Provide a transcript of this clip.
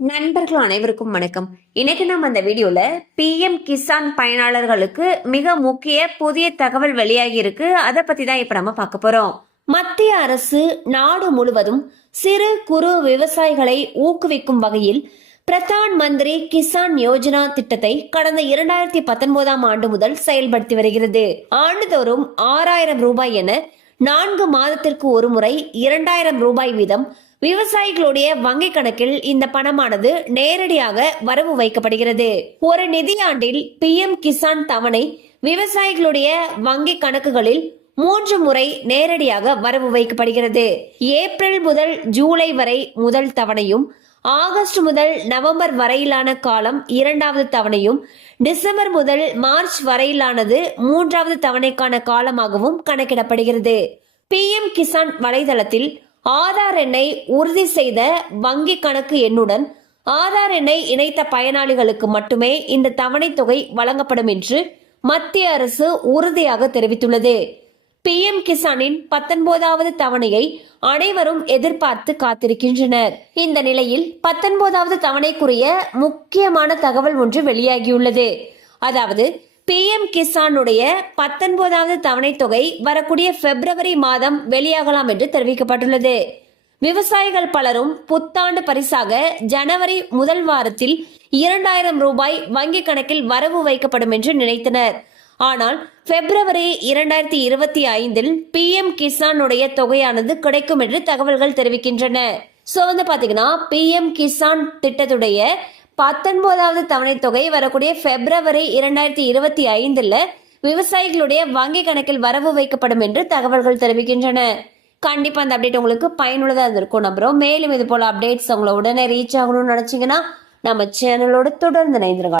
நண்பர்கள் அனைவருக்கும் வணக்கம். இன்னைக்கு நம்ம அந்த வீடியோல PM கிசான் பயனாளர்களுக்கு மிக முக்கிய புதிய தகவல் வெளியாகி இருக்கு. அதை பத்தி தான் இப்ப நம்ம பார்க்க போறோம். மத்திய அரசு நாடு முழுவதும் சிறு குறு விவசாயிகளை ஊக்குவிக்கும் வகையில் பிரதான் மந்திரி கிசான் யோஜனா திட்டத்தை கடந்த 2019ஆம் ஆண்டு முதல் செயல்படுத்தி வருகிறது. ஆண்டுதோறும் 6000 ரூபாய் என 4 மாதத்திற்கு ஒரு முறை 2000 ரூபாய் வீதம் விவசாயிகளுடைய வங்கி கணக்கில் இந்த பணமானது நேரடியாக வரவு வைக்கப்படுகிறது. ஒரு நிதியாண்டில் PM கிசான் தவணை விவசாயிகளுடைய வங்கி கணக்குகளில் 3 முறை நேரடியாக வரவு வைக்கப்படுகிறது. ஏப்ரல் முதல் ஜூலை வரை முதல் தவணையும், ஆகஸ்ட் முதல் நவம்பர் வரையிலான காலம் 2வது தவணையும், டிசம்பர் முதல் மார்ச் வரையிலானது 3வது தவணைக்கான காலமாகவும் கணக்கிடப்படுகிறது. PM கிசான் வலைதளத்தில் ஆதார் எண்ணை உறுதி செய்த வங்கி கணக்கு எண்ணுடன் ஆதார் எண்ணை இணைத்த பயனாளிகளுக்கு மட்டுமே இந்த தவணை தொகை வழங்கப்படும் என்று மத்திய அரசு உறுதியாக தெரிவித்துள்ளது. PM கிசானின் 19வது தவணையை அனைவரும் எதிர்பார்த்து காத்திருக்கின்றனர். இந்த நிலையில் 19வது தவணைக்குரிய முக்கியமான தகவல் ஒன்று வெளியாகியுள்ளது. அதாவது PM கிசானுடைய 19வது தவணை தொகை வரக்கூடிய பிப்ரவரி மாதம் வெளியாகலாம் என்று தெரிவிக்கப்பட்டுள்ளது. விவசாயிகள் பலரும் புத்தாண்டு பரிசாக ஜனவரி முதல் வாரத்தில் 2000 ரூபாய் வங்கி கணக்கில் வரவு வைக்கப்படும் என்று நினைத்தனர். ஆனால் பிப்ரவரி 2025இல் PM கிசானுடைய தொகையானது கிடைக்கும் என்று தகவல்கள் தெரிவிக்கின்றன. சோ பாத்தீங்கன்னா PM கிசான் திட்டத்துடைய 19வது தவணை தொகை வரக்கூடிய பிப்ரவரி 2025 விவசாயிகளுடைய வங்கி கணக்கில் வரவு வைக்கப்படும் என்று தகவல்கள் தெரிவிக்கின்றன. கண்டிப்பா அந்த அப்டேட் உங்களுக்கு பயனுள்ளதா இருந்திருக்கும் நம்புறோம். மேலும் இது போல அப்டேட்ஸ் உங்களை உடனே ரீச் ஆகணும்னு நினைச்சீங்கன்னா நம்ம சேனலோட தொடர்ந்து இணைந்திருங்க.